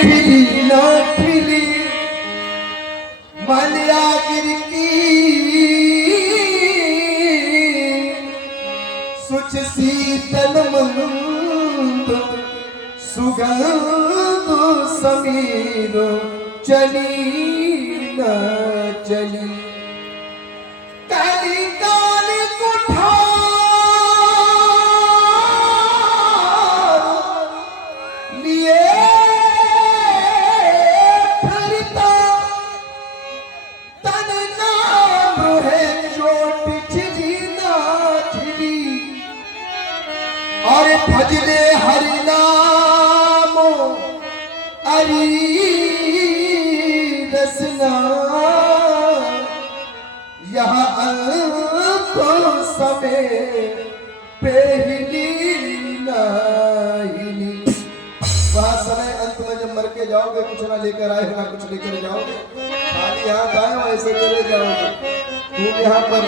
खिली ना खिली मलिया गिर की सुच शीतल मंद सुगंध समीरो चली न चली काली काली कुठार लिए फिरता तन नाम है चोट छिली ना छिली और भजले हरि नामो अरी रसना यहाँ अंको समय पहली नाहिनी। वहाँ समय अंत में जब मर के जाओगे कुछ ना लेकर आए ना कुछ लेकर जाओगे, खाली हाथ आए ऐसे चले जाओगे। तुम यहाँ पर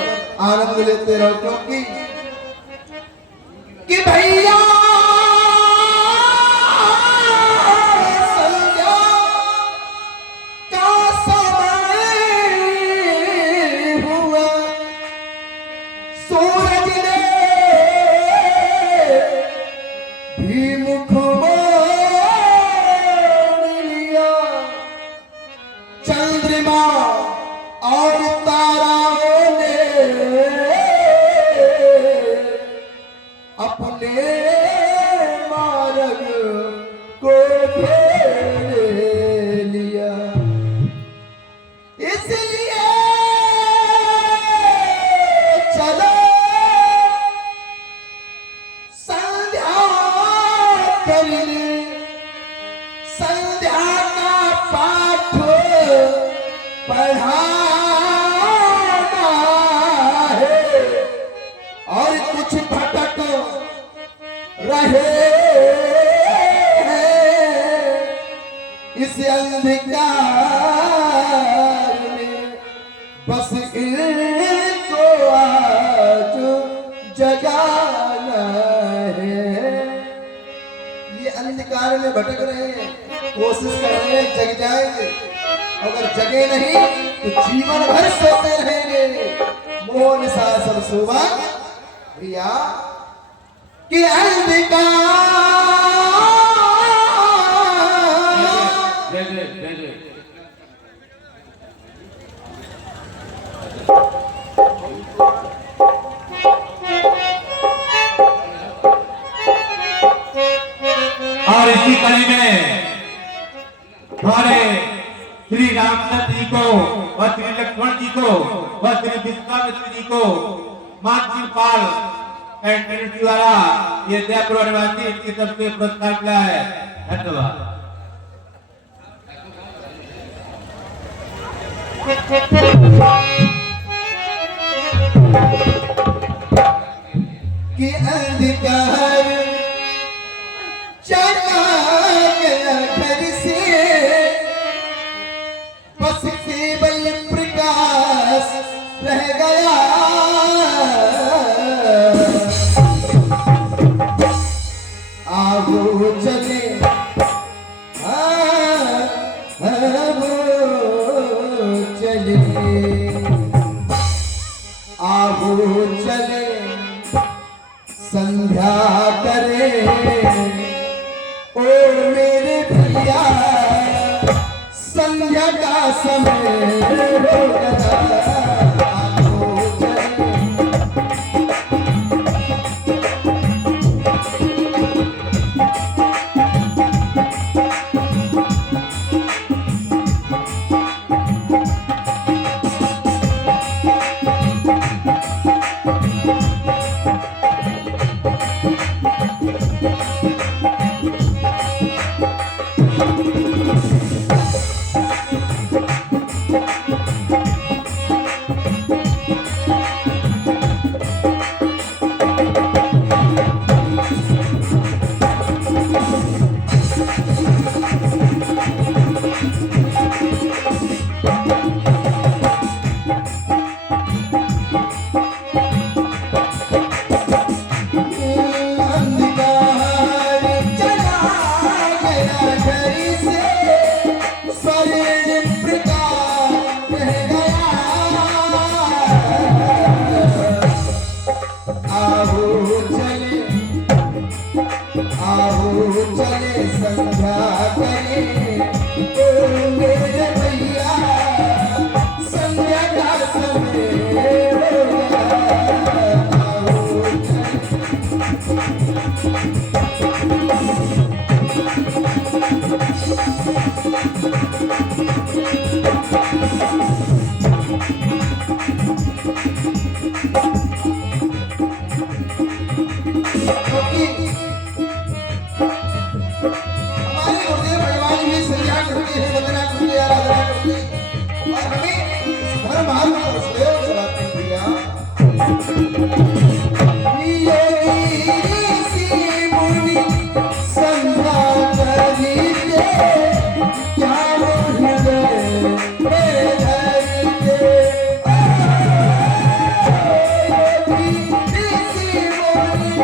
आनंद लेते रहो क्योंकि कि भैया संध्या का समय हुआ, सूरज ने भी मुख मोड़ लिया, चंद्रमा और ताराओं ने अपने मार्ग को फेर लिया। इसलिए चलो संध्या करने, संध्या का पाठ पढ़ाना है और कुछ भटक रहे हैं इस अंधकार में, बस इनको आज जगाना है। ये अंधकार में भटक रहे हैं, कोशिश कर रहे हैं जग जाएंगे, अगर जगे नहीं तो जीवन भर सोते रहेंगे। मोह निशा सब सुबह भैया कि और इसी कड़ी में हमारे श्री रामचंद्र जी को और श्री लक्ष्मण जी को और श्री विश्वामित्र जी को मानसिंह पाल एंट्रेंस द्वारा ये जयपुर निवासी इनकी तरफ से पुरस्कार मिला है। धन्यवाद। कि अंधकार चला गया घर से, बस केवल प्रकाश रह गया। आओ चले चले आओ चले संध्या करे ओ मेरे भैया, संध्या का समय हो गया। अंधकार चला गया घर से संध्या करे ओ मेरे भैया संध्या का समय हो गया आओ चले क्योंकि हमारे गुरुदेव भगवान भी संध्या करते हैं वंदना करते हैं आराधना करते हैं और हमें धर्म मार्ग पर सुदेव चलाते हैं भैया योगी ऋषि मुनि संध्या करीते ज्ञान हृदय में धरते योगी ऋषि मुनि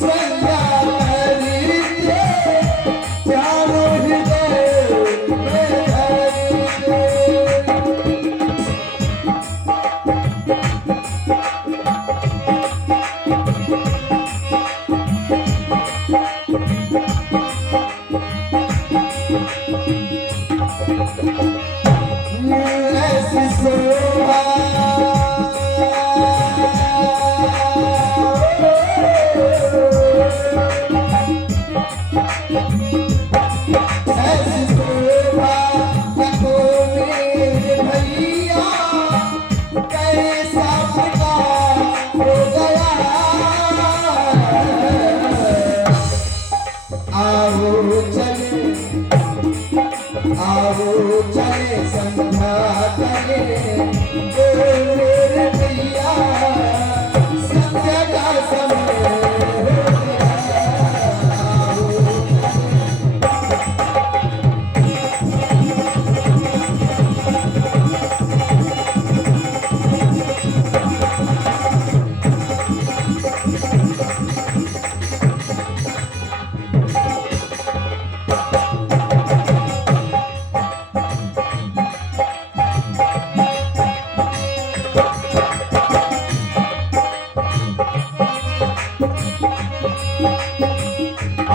संध्या करीते ज्ञान हृदय में धरते ऐसी शोभा ऐसी शोभा रखो मेरे भैया कैसा प्रकाश हो गया आओ चले आओ चले संध्या करे ओ मेरे भैया संध्या का समय हो गया आओ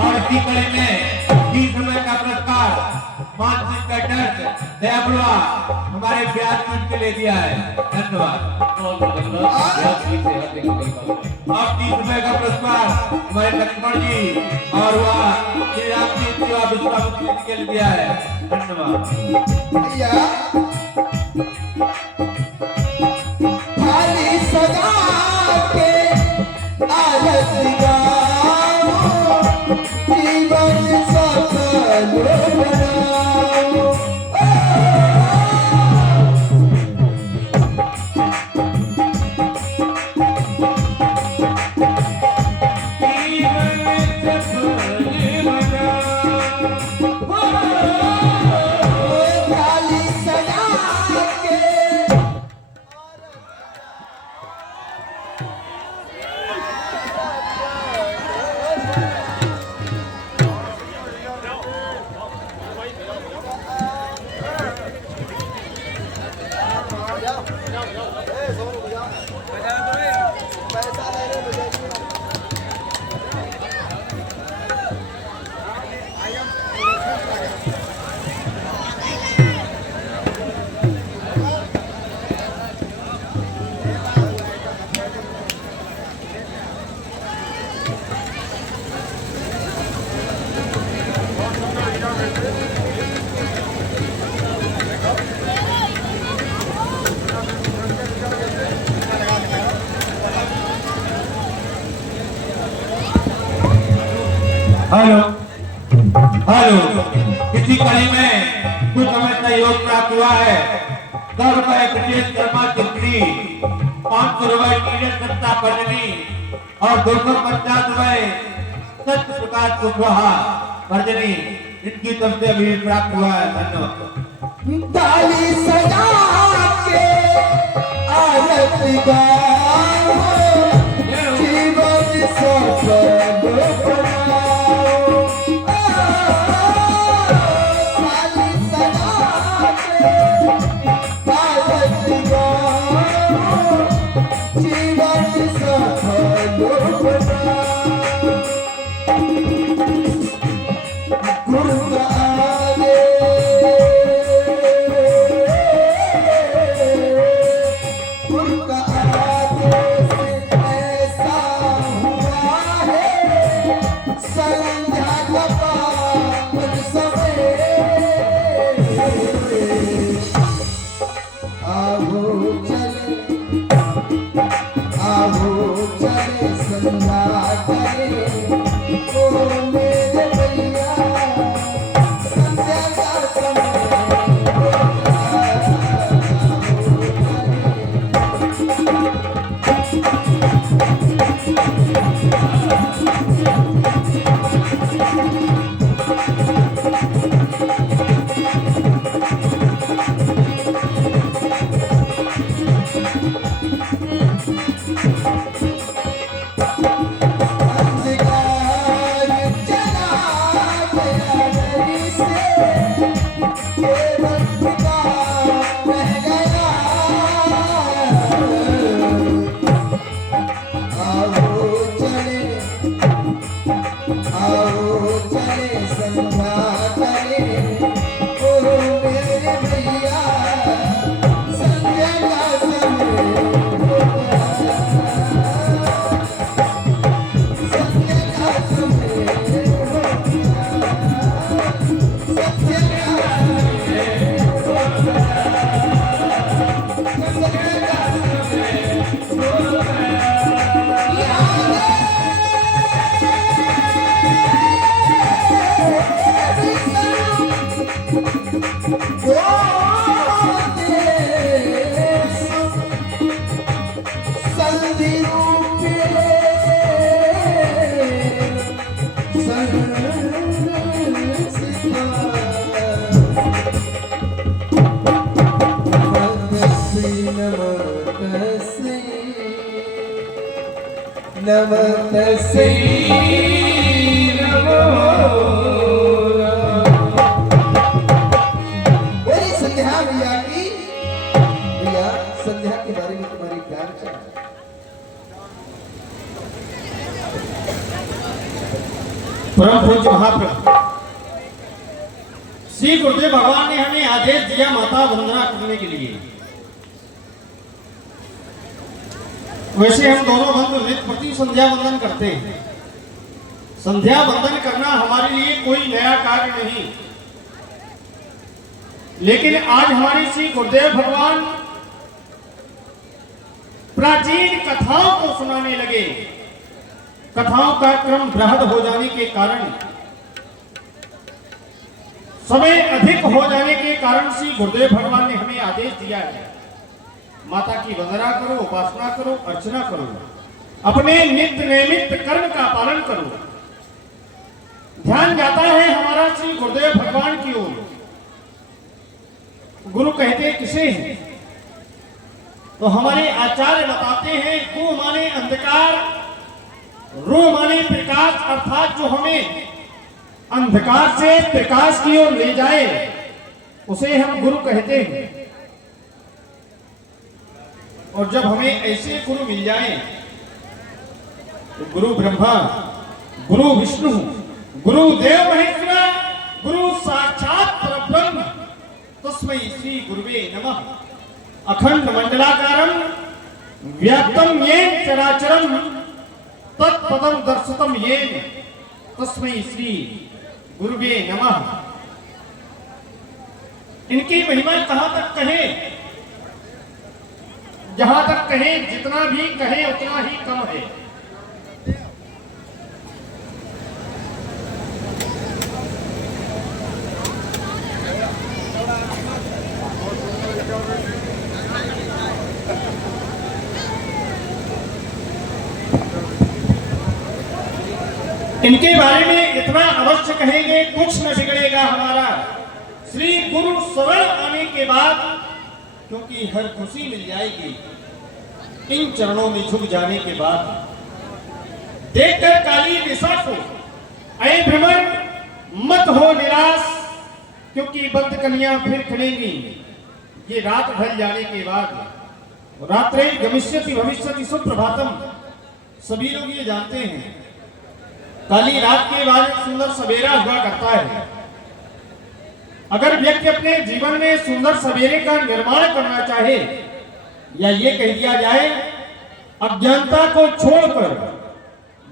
और इसी कड़ी में 20 रुपए का पुरस्कार मानसिक कैटर्स दयाबुआ हमारे व्यास मंच के लिए दिया है। धन्यवाद। और 30 रुपए का पुरस्कार हमारे लक्ष्मण जी और वह श्री राम जी सेवा विश्वामित्र जी के लिए दिया है। धन्यवाद। भैया थाली सजा के आरती गाओ जीवन सफल बनाओ थाली सजा के हेलो हेलो इसी कड़ी में कुछ हमें सहयोग प्राप्त हुआ है। 100 रुपए ब्रिजेश शर्मा चित्री, 500 रुपए नीरज दत्ता पटनी और 250 रुपए सत्य प्रकाश कुशवाहा वर्जनी इनकी तरफ से अभी प्राप्त हुआ है। धन्यवाद। थाली सजा के आरती गाओ जीवन सफल बनाओ थाली सजा के आरती गाओ जीवन सफल बनाओ गुरु मेरी संध्या भैया की भैया संध्या के बारे में तुम्हारी क्या विचार है? परम पूज्य महाप्रभु श्री गुरुदेव भगवान ने हमें आदेश दिया माता वंदना करने के लिए। वैसे हम दोनों बंधु नित्य प्रति संध्या वंदन करते हैं। संध्या वंदन करना हमारे लिए कोई नया कार्य नहीं, लेकिन आज हमारे श्री गुरुदेव भगवान प्राचीन कथाओं को सुनाने लगे। कथाओं का क्रम बृहद हो जाने के कारण, समय अधिक हो जाने के कारण श्री गुरुदेव भगवान ने हमें आदेश दिया है माता की वंदना करो, उपासना करो, अर्चना करो, अपने नित्य नैमित्त कर्म का पालन करो। ध्यान जाता है हमारा श्री गुरुदेव भगवान की ओर। गुरु कहते किसे हैं? तो हमारे आचार्य बताते हैं गु माने अंधकार, रू माने प्रकाश, अर्थात जो हमें अंधकार से प्रकाश की ओर ले जाए उसे हम गुरु कहते हैं। और जब हमें ऐसे गुरु मिल जाए तो गुरु ब्रह्मा, गुरु विष्णु, गुरु देव महेश्वर, गुरु साक्षात परब्रह्म, तस्मै श्री गुरुवे नमः। अखंड मंडलाकारं व्याप्तं येन चराचरं तत्पदं दर्शितं येन तस्मै श्री गुरुवे नमः। इनकी महिमा कहां तक कहे? जहां तक कहे, जितना भी कहे उतना ही कम है। इनके बारे में इतना अवश्य कहेंगे, कुछ न बिगड़ेगा हमारा। श्री गुरु शरण आने के बाद, क्योंकि हर खुशी मिल जाएगी इन चरणों में झुक जाने के बाद। देखकर काली दिशा को ऐ भ्रमर मत हो निराश, क्योंकि बंद कन्या फिर खिलेंगी ये रात ढल जाने के बाद। रात्रे गमिष्यति भविष्यति सुप्रभातम, सभी लोग ये जानते हैं। काली रात के बाद सुंदर सवेरा हुआ करता है। अगर व्यक्ति अपने जीवन में सुंदर सवेरे का निर्माण करना चाहे, या ये कह दिया जाए अज्ञानता को छोड़कर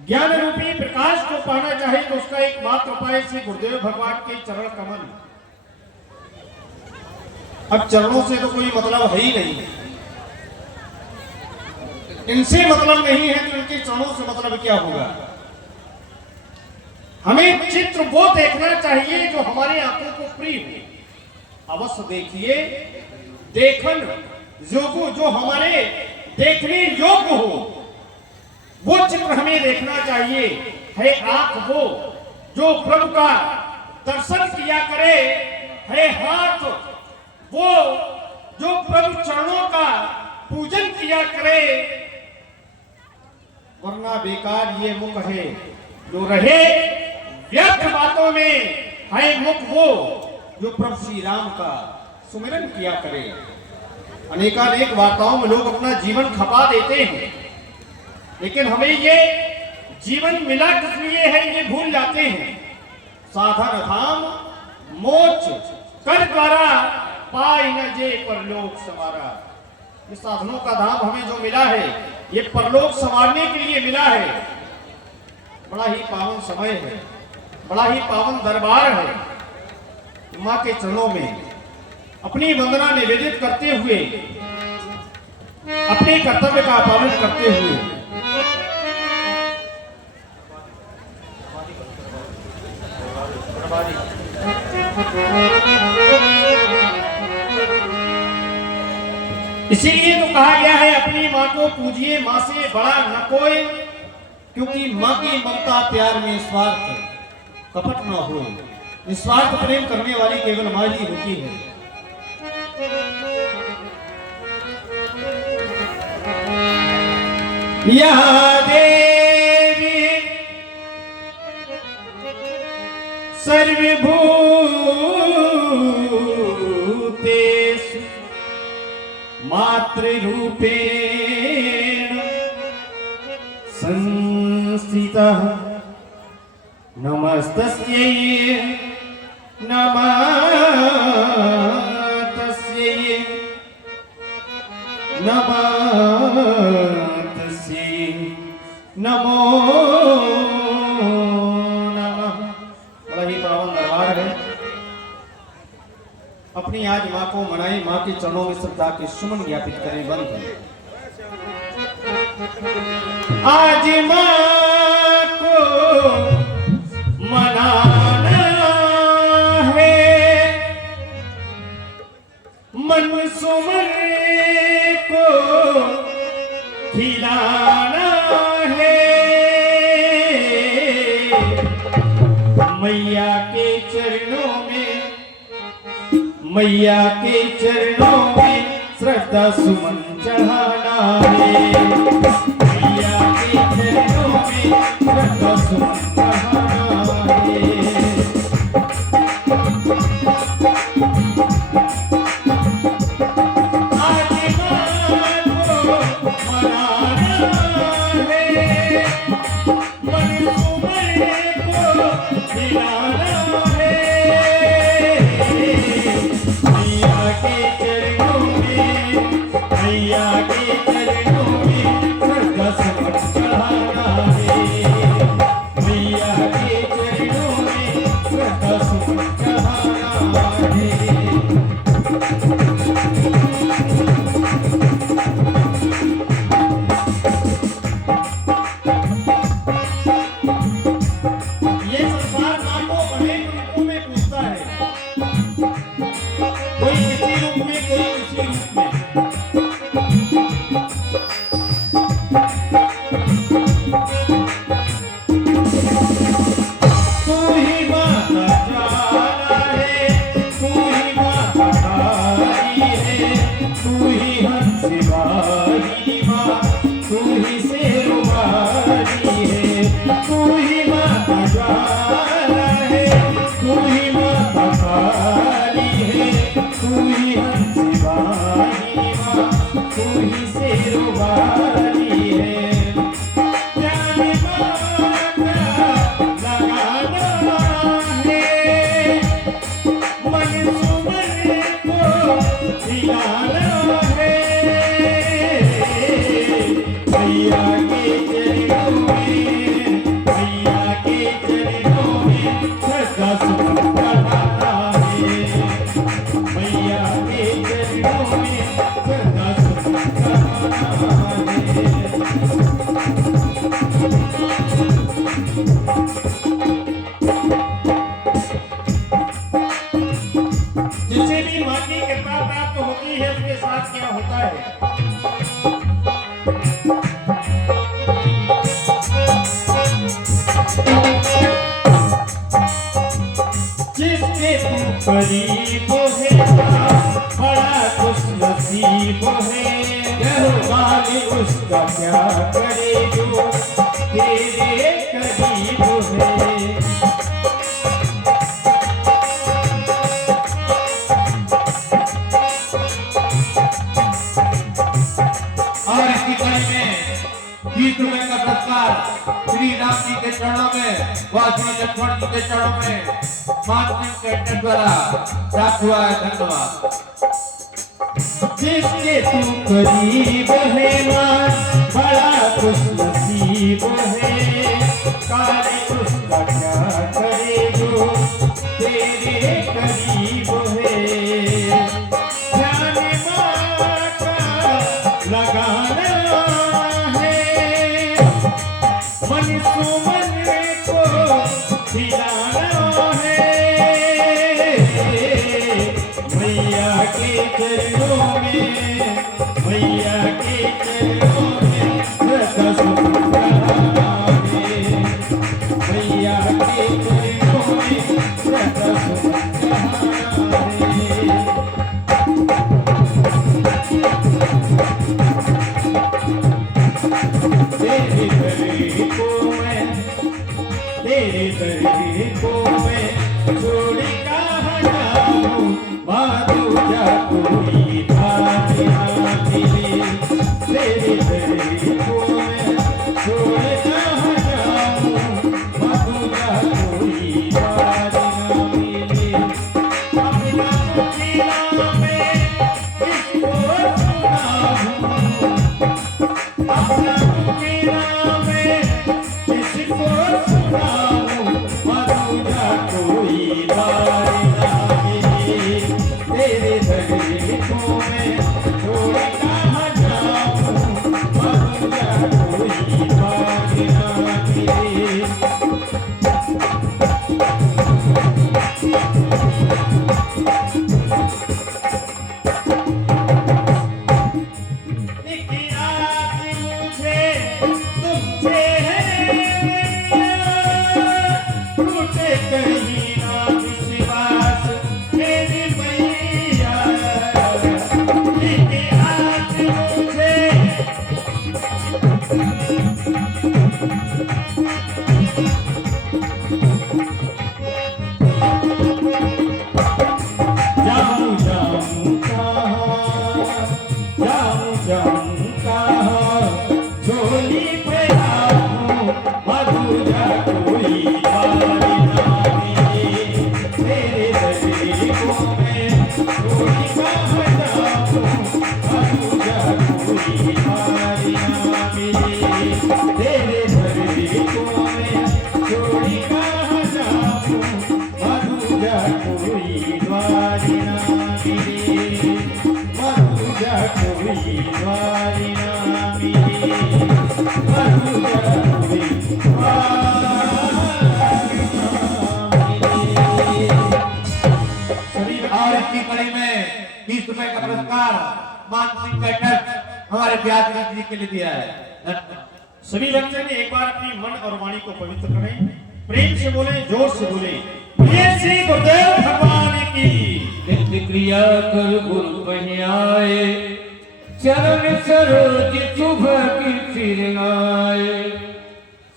ज्ञान रूपी प्रकाश को पाना चाहे, तो उसका एकमात्र उपाय श्री गुरुदेव भगवान के चरण कमल। अब चरणों से तो कोई मतलब है ही नहीं, इनसे मतलब नहीं है तो इनके चरणों से मतलब क्या होगा। हमें चित्र वो देखना चाहिए जो हमारे आंखों को प्रिय हो। अवश्य देखिए, देखन योग्य, जो हमारे देखने योग्य हो वो चित्र हमें देखना चाहिए। है आंख वो जो प्रभु का दर्शन किया करे, है हाथ वो जो प्रभु चरणों का पूजन किया करे, वरना बेकार ये मुख है जो रहे व्यर्थ बातों में। है मुख वो जो प्रभु श्री राम का सुमिरन किया करे। अनेकानेक वार्ताओं में लोग अपना जीवन खपा देते हैं, लेकिन हमें ये जीवन मिला किस लिए है ये भूल जाते हैं। साधन धाम मोक्ष कर द्वारा पाई न जे परलोक संवारा। ये साधनों का धाम हमें जो मिला है ये परलोक संवारने के लिए मिला है। बड़ा ही पावन समय है, बड़ा ही पावन दरबार है। मां के चरणों में अपनी वंदना निवेदित करते हुए, अपने कर्तव्य का पालन करते हुए इसीलिए तो कहा गया है अपनी मां को पूजिए, मां से बड़ा न कोई, क्योंकि मां की ममता प्यार में स्वार्थ कपट न हो। निस्वार्थ प्रेम करने वाली केवल मां ही होती है। यह देवी सर्वभूतेषु मातृरूपेण संस्थितः। नमस्तस्यै नमस्तस्यै नमस्तस्यै नमो नमः। बड़ा ही पावन दरबार है। अपनी आज माँ को मनाएं, माँ के चरणों में श्रद्धा के सुमन ज्ञापित करें। बंद आज माँ को मनाना है, मन सुमन को खिलाना है। मैया के चरणों में, मैया के चरणों में श्रद्धा सुमन चढ़ाना है। मैया के चरणों में श्रद्धा सुमन चढ़ाना है। मन है उसके साथ क्या होता है। जिसके तू करीब है बड़ा खुश नसीब है, वाले उसका क्या करे जो तेरे करीब है। और इसी कड़ी में 20 रुपए का पुरस्कार श्री राम जी के चरणों में व श्री लक्ष्मण जी के चरणों में मानसिंह कैंटर द्वारा प्राप्त हुआ है। धन्यवाद। जिसके तू करीब है मां बड़ा खुश नसीब है, काले उसका क्या करे जो तेरे करीब है। ध्यान मां का लगाना है, मन सुमन को खिलाना है। मैया के चरणों में, मैया के चरणों में सदा सुख रहा है। मैया के चरणों में सदा सुख रहा है। तेरे दर को मैं, तेरे दर को मैं छोड़ कहाँ जाऊं, माधु जा कोई बात ना मिले। तेरे दर को मैं छोड़ कहाँ जाऊं, माधु जा कोई बात ना मिले। अपना मुखिया में किसको सुनाऊं, अपना मुखिया में किसको सुनाऊं, माधु जा कोई बात ना मिले। तेरे दर को मैं छोड़ कहाँ जाऊं, माधु जा कोई बात ना मिले। एक रात मुझे तुमसे है टूटे कहीं ना विश्वास मेरी मैया। एक रात मुझे जाऊं जाऊं कहाँ, जाऊं जाऊं कहाँ, झोली फैलाऊं, मधु जा कोई बारी ना मिले। तेरे दर को मैं छोड़ कहाँ जाऊं, मधु जा कोई बारी ना मिले। तेरे दर को मैं छोड़ कहाँ जाऊं, मधु जा कोई बारी ना मिले। मधु जा कोई बारी ना मिले। मधु जा कोई बारी ना मिले। सभी और इसी कड़ी में 20 रुपए का पुरस्कार मानसिंह कैंटर हमारे ब्याज जी के लिए दिया है। धन्यवाद। सभी बच्चे ने एक बार अपनी मन और वाणी को पवित्र करें, प्रेम से बोले, जोर से बोले। प्रिय श्री गुरुदेव भगवान की नित्य क्रिया कर गुरु बहियाए, चरण सरोज शुभ कीर्तिनाए।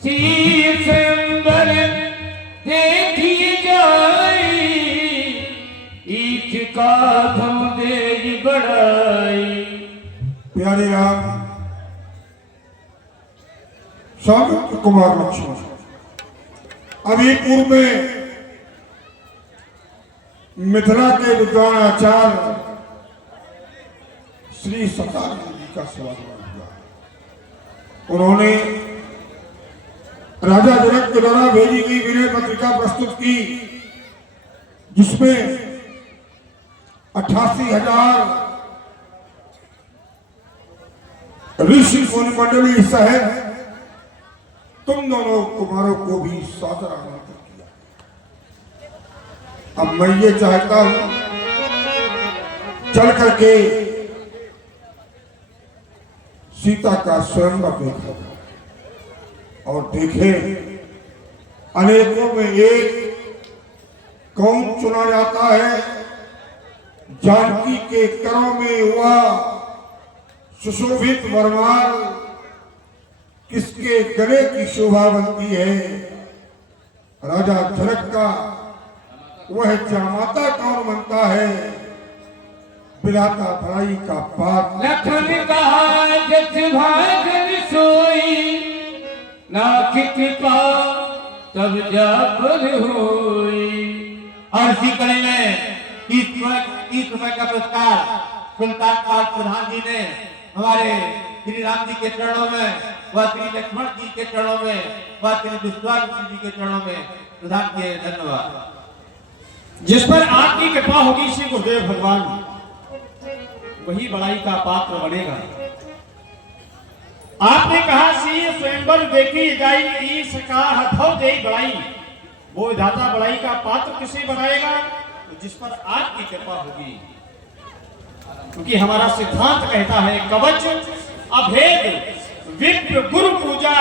शीश अंबर देखी जाई, ईच का धम देगी बढ़ाई। प्यारे राम स्वागत कुमार लक्ष्मण। अभी पूर्व में मिथिला के विद्वान आचार्य श्री सतानंद जी का स्वागत हुआ। उन्होंने राजा जनक के द्वारा भेजी गई विनय पत्रिका प्रस्तुत की, जिसमें 88,000 ऋषि मुनि मंडली हिस्सा है। तुम दोनों कुमारों को भी सादर आमंत्रित किया। अब मैं ये चाहता हूं चल करके सीता का स्वयंवर देखा और देखे अनेकों में एक कौन चुना जाता है। जानकी के करों में हुआ सुशोभित वरमाल किसके गले की शोभा बनती है। राजा जनक का वह जामाता कौन बनता है। बिलाता भलाई का पाप लखन कहा जस भागन सोई, नाथ कृपा तब जा पर होई। और इसी कड़ी में इस समय का पुरस्कार सुल्तान पाल प्रधान जी ने हमारे श्री राम जी के चरणों में व श्री लक्ष्मण जी के चरणों में व श्री विश्वामित्र जी के चरणों में प्रदान किए। धन्यवाद। जिस पर आपकी कृपा होगी श्री गुरुदेव भगवान, वही बड़ाई का पात्र बनेगा। आपने कहा सी स्वयंवर देखी जाई, ईश का हथौ दे बड़ाई। वो विधाता बड़ाई का पात्र किसे बनाएगा? तो जिस पर आपकी कृपा होगी, क्योंकि हमारा सिद्धांत कहता है कवच अभेद विप्र गुरु पूजा,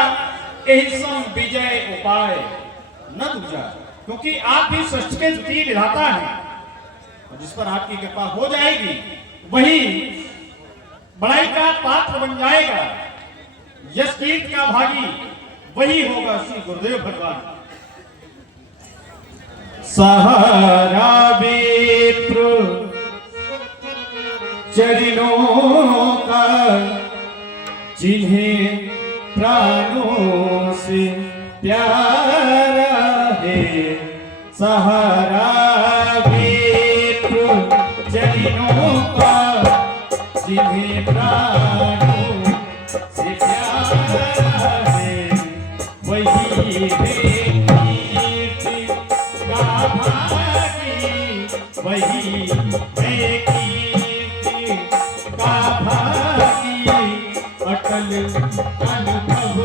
एहि सम विजय उपाय न दूजा। क्योंकि आप भी सृष्टि के द्वितीय विधाता हैं, और जिस पर आपकी कृपा हो जाएगी वही बड़ाई का पात्र बन जाएगा। यश कीर्ति का भागी वही होगा श्री गुरुदेव भगवान। सहारा विप्र चरणों का, जिन्हें प्राणों से प्यारा है। सहारा विप्र चरणों का, जिन्हें प्राणों से प्यारा है। वही है कीर्ति का भागी, वही है कीर्ति का भागी। अटल अनुभव